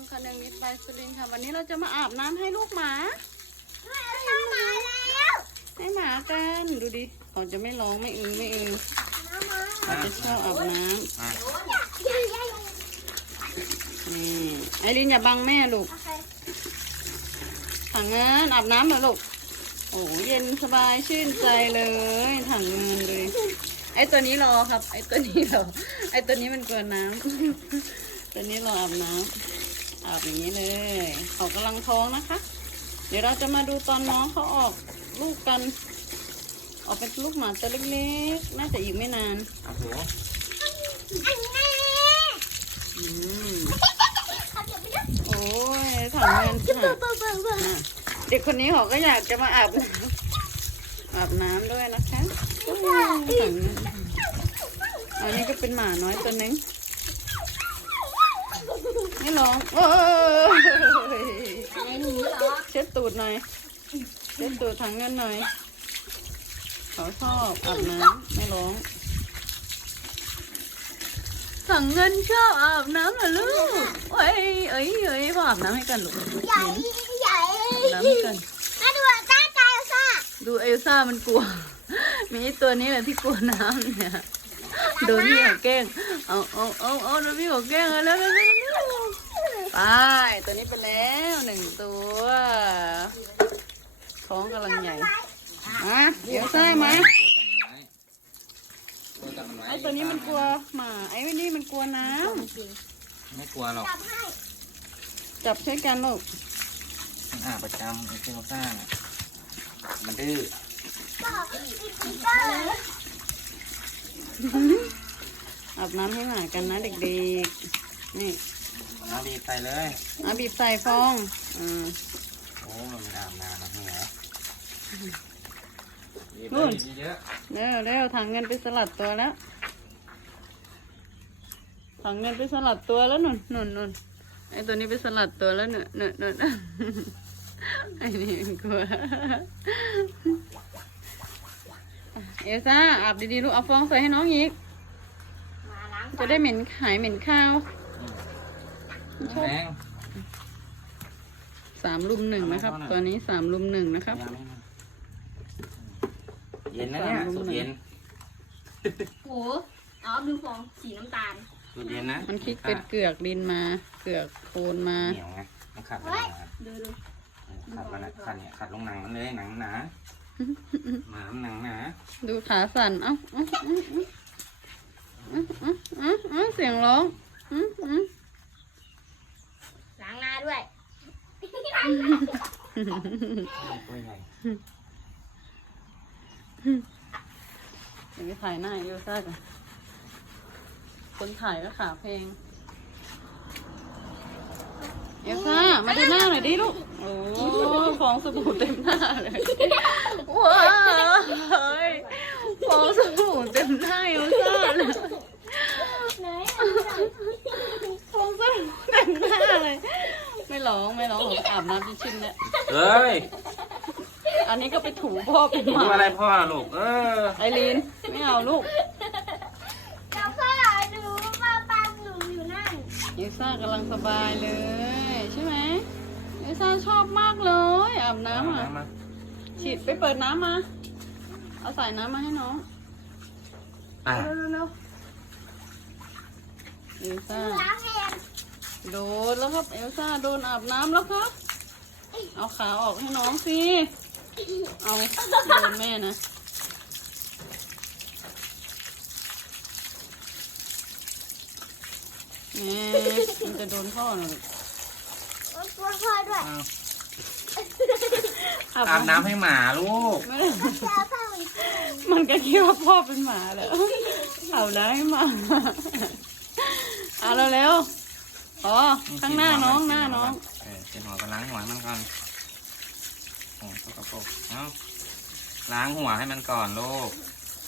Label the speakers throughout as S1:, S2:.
S1: คนึงนิดใบสุรินทร์ค่ะวันนี้เราจะมาอาบน้ำให้ลูกหมาให้หมากันดูดิเขาจะไม่ร้องไม่เขาจะชอบอาบน้ำนี่ไอรินอย่าบังแม่ลูกถังเงินอาบน้ำเหรอลูกโอ้เย็นสบายชื่นใจเลยถังเงินเลยไอตัวนี้รอครับไอตัวนี้มันกลัวน้ำ ตัวนี้รออาบน้ำอาบอย่างนี้เลยเขากำลังท้องนะคะเดี๋ยวเราจะมาดูตอนน้องเขาออกลูกกันออกเป็นลูกหมาตัวเล็กๆน่าจะอีกไม่นานโอ้ยถังเงินค่ะเด็กคนนี้เขาก็อยากจะมาอาบน้ำด้วยนะคะถังเงินอันนี้ก็เป็นหมาน้อยตัวนึงไม่ร้องโอ้ยเช็ดตูดหน่อยเช็ดตูดถังเงินหน่อยเขาชอบอาบน้ำไม่ร้องถังเงินชอบอาบน้ำเหรอลูกเอ้ยพ่ออาบน้ำให้กันลูกใหญ่น้ำให้กันดูเอลซ่ามันกลัวมีตัวนี้แหละที่กลัวน้ำเนี่ยโดนพี่เขาแกล้งเอาโดนพี่เขาแกล้งแล้วไปตัวนี้ไปแล้ว1 ตัวท้องกำลังใหญ่เดี๋ยวซ่าไหมไอตัวนี้มันกลัวหมาไอ้นี่มันกลัวน้ำ
S2: ไม่กลัวหรอก
S1: จับช่วยกันลูก
S2: ประจำไอ้เจ้าซ่ามันดื้อ
S1: อาบน้ำให้หมากันนะเด็กๆนี่
S2: บีบใส่เลย
S1: บีบใส่ฟอง
S2: โอ้มันอาบน้ำนะเหรอ
S1: นู่นเร็วถังเงินไปสลัดตัวแล้วถังเงินไปสลัดตัวแล้วนุ่นไอตัวนี้ไปสลัดตัวแล้วนุ่นไอนี่กลัวเอลซ่าอาบดีๆลูกเอาฟองใส่ให้น้องอีกจะได้หายเหม็นข้าว3 ลุม 1นะครับตัวนี้3 ลุม 1นะครับ
S2: เย็นนะเนี่ยสุดเย็น
S3: โหดูฟองสีน้ำตาล
S2: สุดเย็นนะ
S1: มันคิดเป็นเกือกดินมาเกือกโคลนมา
S2: เหนียวไงมันขัดมันขัดมันขัดเนี่ยขัดลงหนังมันเลยหนังหนาหมาหนังหนา
S1: ดูขาสั่นเสียงร้อง
S3: ล้างหน้าด้วย
S1: เดี๋ยวไปถ่ายหน้าเอลซ่าก่อนคนถ่ายก็ขาเพลงเอลซ่ามาดูหน้าหน่อยดิลูกโอ้ฟองสบู่เต็มหน้าเลยว้ายฟองสบู่เต็มหน้าเอลซ่าเลยฟองสบู่เต็มหน้าเลยไม่ร้องผมอาบน้ำที่ชิ้นเนี่ย
S2: เฮ้ย
S1: อันนี้ก็ไปถูพ่อเป็นหมา
S2: อะไรพ่อลูก
S1: ไอรีนไม่เอาลูก
S3: แล้วพ่อดูป้าอยู่นั่น
S1: เอลซ่ากำลังสบายเลยใช่ไหมเอลซ่าชอบมากเลยอาบน้ำฉีดไปเปิดน้ำมาเอาใส่น้ำมาให้น้องเร็วเอลซ่าโดนแล้วครับเอลซ่าโดนอาบน้ำแล้วครับเอาขาออกให้น้องสิเอาโดนแม่นะแม่มันจะโดนพ่อหน่อย
S3: ตัวพ่อด้วย
S2: อาบน้ำให้หมาลูก
S1: มันก็คิดว่าพ่อเป็นหมาแล้วอาบน้ำให้หมาเอาเร็วข้างหน้าน้องเ
S2: จ็บหัวก็ล้างหัวมันก่อนโอ้สกปรกล้างหัวให้มันก่อนลูก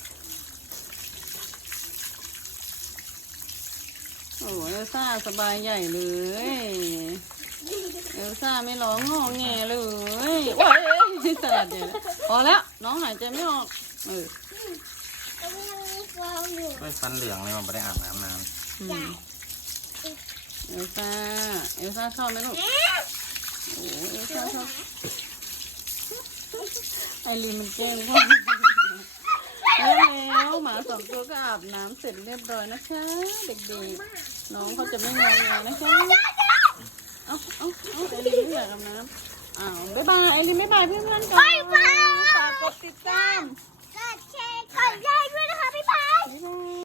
S1: โอ้เอลซ่าสบายใหญ่เลยเอลซ่าไม่ร้องงอแงเลยว้ายสลัดเลยพอแล้วน้องหายใจไม่ออก
S2: ด้วยฟันเหลืองเลยมันไม่ได้อาบน้ำนาน
S1: เอลซ่าชอบไหมลูกโอ้เอลซ่าชอบไอรีนมันแกล้งพ่อแล้วหมาสองตัวก็อาบน้ำเสร็จเรียบร้อยนะคะเด็กๆน้องเขาจะไม่งอแงนะคะเอาไอรีนไม่อยากอาบน้ำบ๊ายบายไอรีนบ๊ายบายเพื่อนๆก่อนฝากกดติดตาม
S3: กดแชร์กดไลค์ด้วยนะคะบ๊ายบาย
S1: บ๊ายบาย